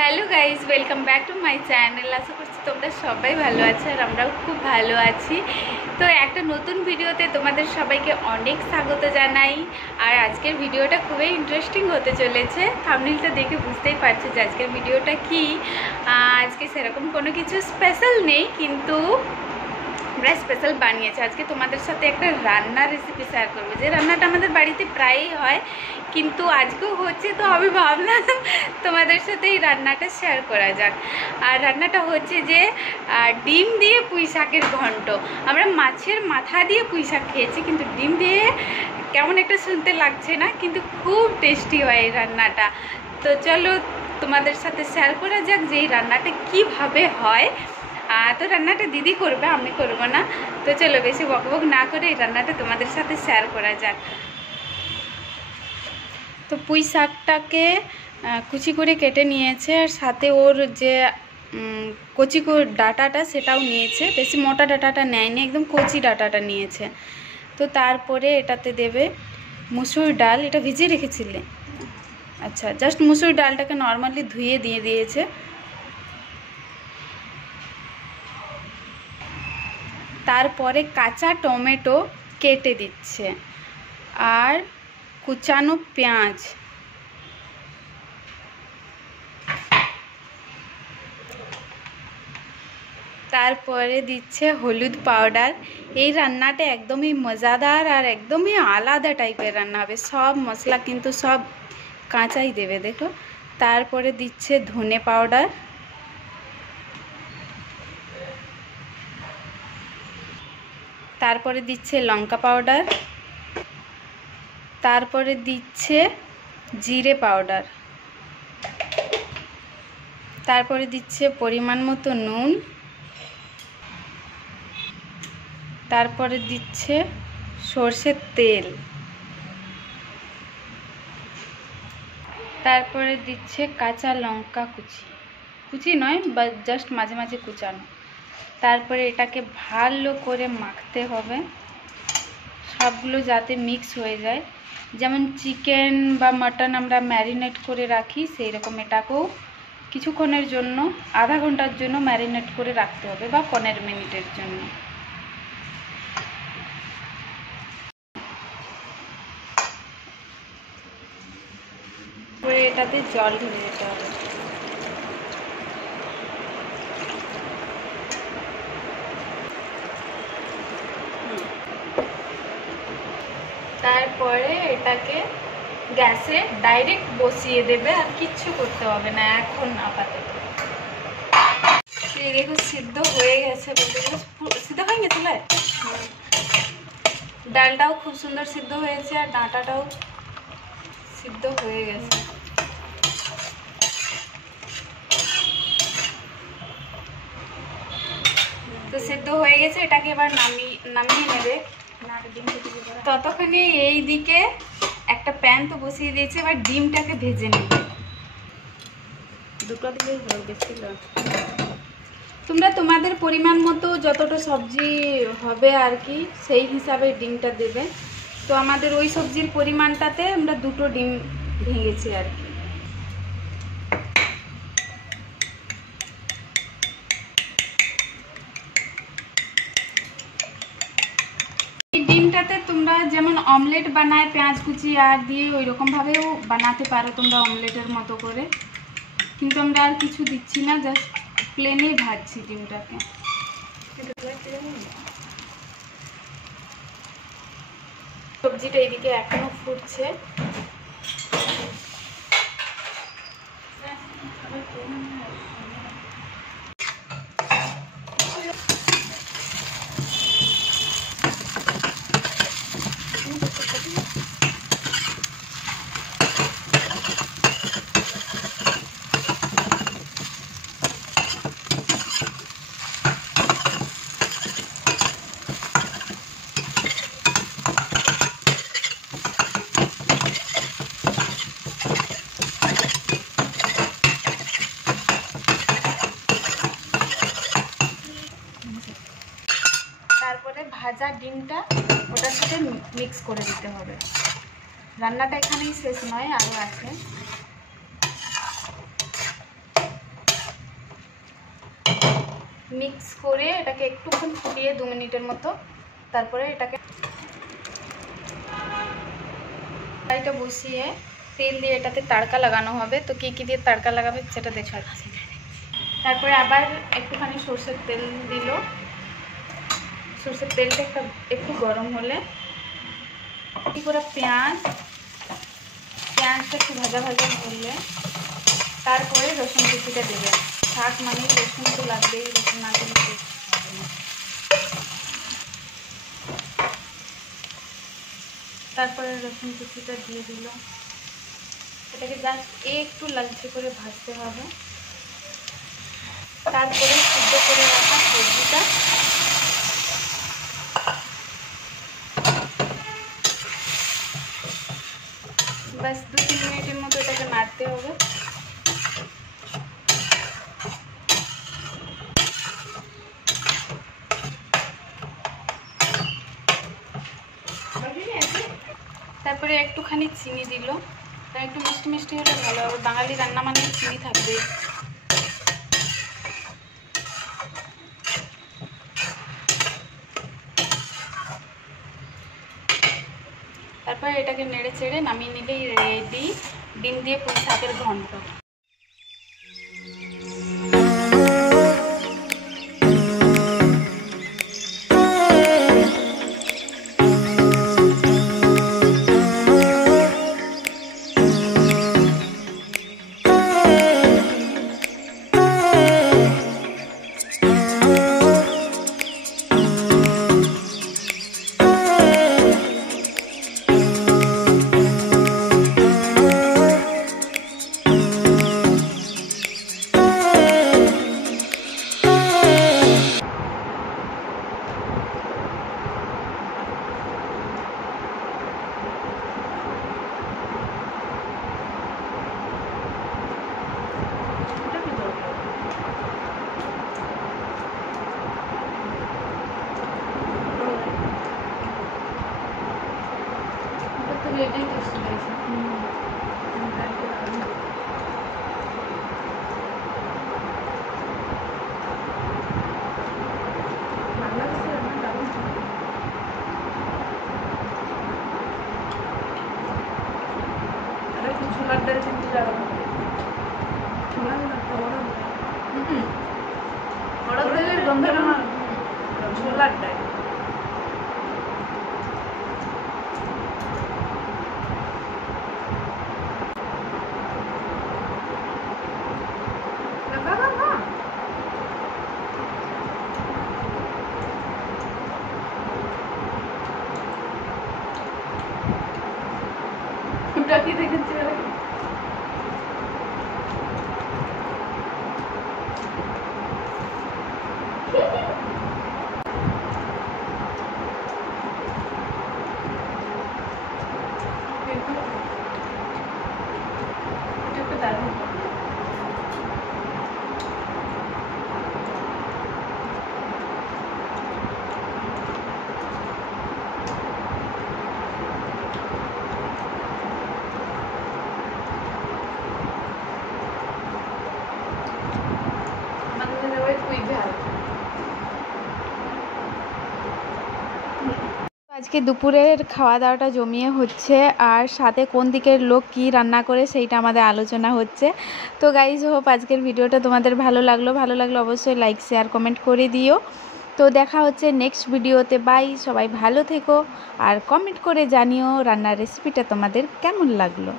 Hello guys, welcome back to my channel. আশা করছি তোমরা সবাই ভালো আছো আর আমরাও খুব ভালো আছি। তো একটা নতুন ভিডিওতে তোমাদের সবাইকে অনেক স্বাগত জানাই। আর আজকের ভিডিওটা খুবই ইন্টারেস্টিং হতে চলেছে। থাম্বনেলটা দেখে বুঝতেই পারছো যে আজকের ভিডিওটা কি। আজকে সেরকম কোনো কিছু স্পেশাল নেই, কিন্তু আমরা স্পেশাল বানিয়েছি। আজকে তোমাদের সাথে একটা রান্নার রেসিপি শেয়ার করবো, যে রান্নাটা আমাদের বাড়িতে প্রায়ই হয়, কিন্তু আজকেও হচ্ছে। তো আমি ভাবলাম তোমাদের সাথে এই রান্নাটা শেয়ার করা যাক। আর রান্নাটা হচ্ছে যে ডিম দিয়ে পুঁই শাকের ঘন্ট। আমরা মাছের মাথা দিয়ে পুঁই শাক খেয়েছি, কিন্তু ডিম দিয়ে কেমন একটা শুনতে লাগছে না, কিন্তু খুব টেস্টি হয় এই রান্নাটা। তো চলো তোমাদের সাথে শেয়ার করা যাক যে এই রান্নাটা কীভাবে হয়। তো রান্নাটা দিদি করবে, আমি করবো না। তো চলো বেশি বকবক না করে এই রান্নাটা তোমাদের সাথে শেয়ার করা যাক। তো পুঁই শাকটাকে কুচি করে কেটে নিয়েছে, আর সাথে ওর যে কচি ডাঁটাটা সেটাও নিয়েছে। বেশি মোটা ডাঁটাটা নেয়নি, একদম কচি ডাঁটাটা নিয়েছে। তো তারপরে এটাতে দেবে মুসুর ডাল। এটা ভিজিয়ে রেখেছিলে? আচ্ছা, জাস্ট মুসুর ডালটাকে নর্মালি ধুয়ে দিয়ে দিয়েছে। তারপরে কাঁচা টমেটো কেটে দিচ্ছে, আর কুচানো পেঁয়াজ, তারপরে দিচ্ছে হলুদ পাউডার। এই রান্নাটা একদমই মজাদার আর একদমই আলাদা টাইপের রান্না হবে। সব মশলা কিন্তু সব কাঁচাই দেবে, দেখো। তারপরে দিচ্ছে ধনে পাউডার, তারপরে দিচ্ছে লঙ্কা পাউডার, তারপরে দিচ্ছে জিরে পাউডার, তারপরে দিচ্ছে পরিমাণ মতো নুন, তারপরে দিচ্ছে সর্ষের তেল, তারপরে দিচ্ছে কাঁচা লঙ্কা কুচি, কুচি নয় বা জাস্ট মাঝে মাঝে কুচানো। তারপরে এটাকে ভালো করে মাখতে হবে, সবগুলো যাতে মিক্স হয়ে যায়। যেমন চিকেন বা মাটন আমরা ম্যারিনেট করে রাখি, সেই রকম এটাকেও কিছুক্ষণের জন্য, আধা ঘন্টার জন্য ম্যারিনেট করে রাখতে হবে, বা 15 মিনিটের জন্য। এটাতে জল ঢেলে দিতে হবে। তারপরে এটাকে গ্যাসে ডাইরেক্ট বসিয়ে দেবে, আর কিচ্ছু করতে হবে না এখন আপাতত। এই দেখো সিদ্ধ হয়ে গেছে, বলতে গেলে সিদ্ধ হয়ে গেছিল। ডালটাও খুব সুন্দর সিদ্ধ হয়েছে, আর ডাঁটাটাও সিদ্ধ হয়ে গেছে। তো সিদ্ধ হয়ে গেছে, এটাকে এবার নামিয়ে নেবে। ততক্ষণে এই দিকে একটা প্যান তো বসিয়ে দিয়েছে, এবার ডিমটাকে ভেজে নেবে। দুটো দিলেই হবে, বেশি তোমরা তোমাদের পরিমাণ মতো যতটা সবজি হবে আর কি, সেই হিসাবে ডিমটা দেবে। তো আমাদের ওই সবজির পরিমাণটাতে আমরা 2টো ডিম ভেঙেছি আর কি। এই ডিমটাতে তোমরা যেমন অমলেট বানায় পেঁয়াজ কুচি আর দিয়ে, ওই রকমভাবেও বানাতে পারো তোমরা অমলেটের মতো করে, কিন্তু আমরা আর কিছু দিচ্ছি না, জাস্ট প্লেনেই ভাজছি ডিমটাকে। সবজিটা এইদিকে এখনো ফুটছে। তারপরে ভাজা ডিমটা ওটার সাথে মিক্স করে দিতে হবে। রান্নাটা এখানেই শেষ নয়, আরও আছে। মিক্স করে এটাকে একটুক্ষণ ফুটিয়ে 2 মিনিটের মতো, তারপরে এটাকে কড়াইটা বসিয়ে তেল দিয়ে এটাতে তাড়কা লাগানো হবে। তো কী কী দিয়ে তাড়কা লাগাবে সেটা দেখাচ্ছি। তারপরে আবার একটুখানি সরষের তেল দিল। সরষের তেলটা একটু গরম হলে কি করে পেঁয়াজটা একটু ভাজা ভাজা হলে তারপরে রসুন কুচিটা দেবেন। শাক মানে রসুন তো লাগবেই, রসুন না দিলে হবে না। তারপরে রসুন কুচিটা দিয়ে দিল। এটাকে জাস্ট একটু লালচে করে ভাজতে হবে। তারপরে সিদ্ধ করে রাখা সবজিটা বাস 2-3 মিনিটের মতো এটাকে নাড়তে হবে। তারপরে একটুখানি চিনি দিল, তার একটু মিষ্টি মিষ্টি হলে ভালো হবে। বাঙালি রান্না মানে চিনি থাকবে। তারপরে এটাকে নেড়ে চেড়ে নামিয়ে নিলেই রেডি ডিম দিয়ে পুঁই শাকের ঘন্ট। রেডি টেস্টি লাগছে। ছোলার ডাল চিনতে যাবো, ছোলার ডালের গন্ধ আমার ছোলার ডাল। কি দেখেছি দারুণ। আজকে দুপুরের খাওয়া দাওয়াটা জমিয়ে হচ্ছে, আর সাথে কোন দিকের লোক কি রান্না করে সেইটা আমাদের আলোচনা হচ্ছে। তো গাইজ হোপ আজকের ভিডিওটা তোমাদের ভালো লাগলো অবশ্যই লাইক শেয়ার কমেন্ট করে দিও। তো দেখা হচ্ছে নেক্সট ভিডিওতে। বাই, সবাই ভালো থেকো আর কমেন্ট করে জানিও রান্নার রেসিপিটা তোমাদের কেমন লাগলো।